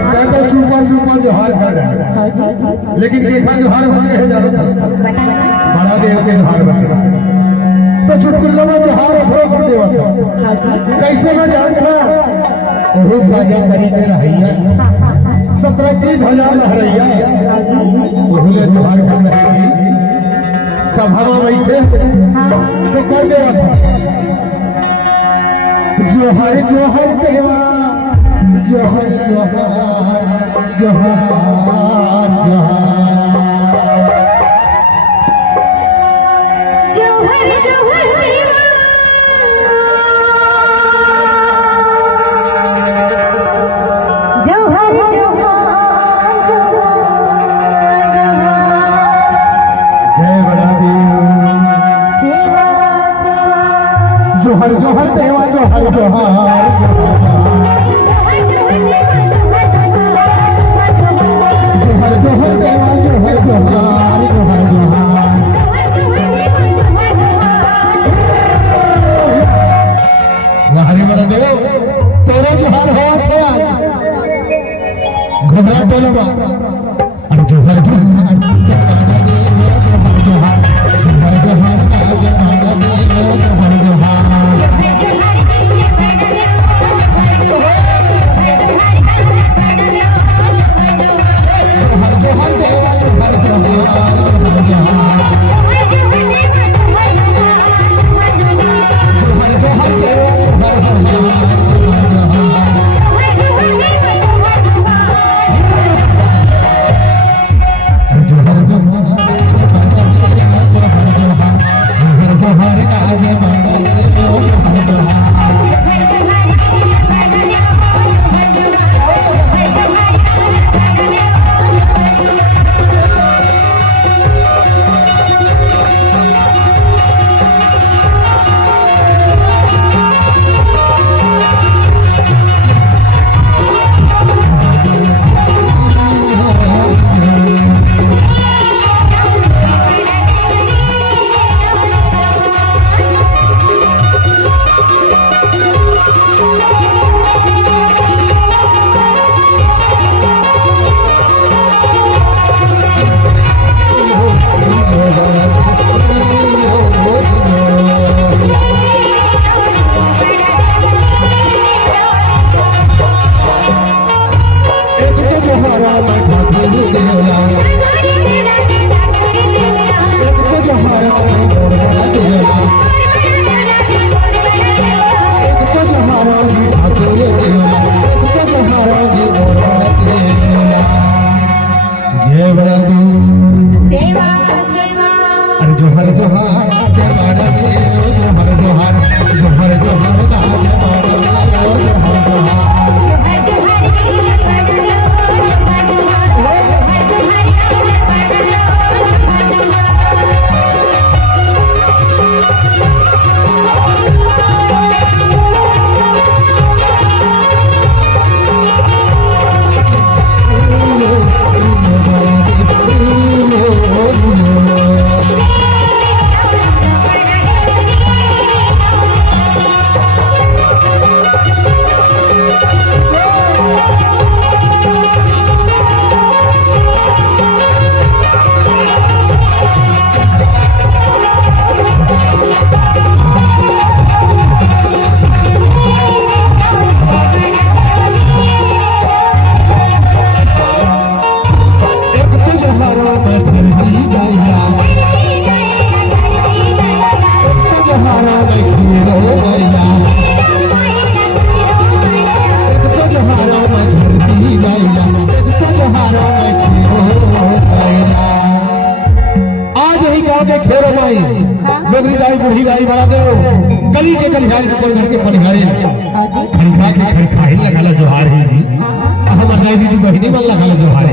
कहते super super जोहार कर रहे, लेकिन देखा जोहार हो रहे बड़ा देव के जोहार बन रहा तो चुटकुल्ला में जोहार अभरो कर देवा था। कैसे मैं जानता वो साजा तरीके रहिया 17,000 लहरैया बोले जोहार कर रहे सभा में बैठे तो कर देवा था जोहर जोहर देवा जोहर जोहर जोहर जोहर जोहर जोहर देवा जोहर जोहर जोहर जोहर देवा जोहर जोहर जोहर जोहर लहरी बड़ा देव तेरे जोहर हुआ थे आज घुमरा टोलवा अरे जोहर जोहर जोहर जोहर डोगरी दाई बूढ़ी दाई बड़ा दो गली के गलिहारी कोई घर के पलिहारी खरीदा के खाई लगा लो जोहार ही जी हमर दाई दीदी बहिनी बन लगा लो जोहार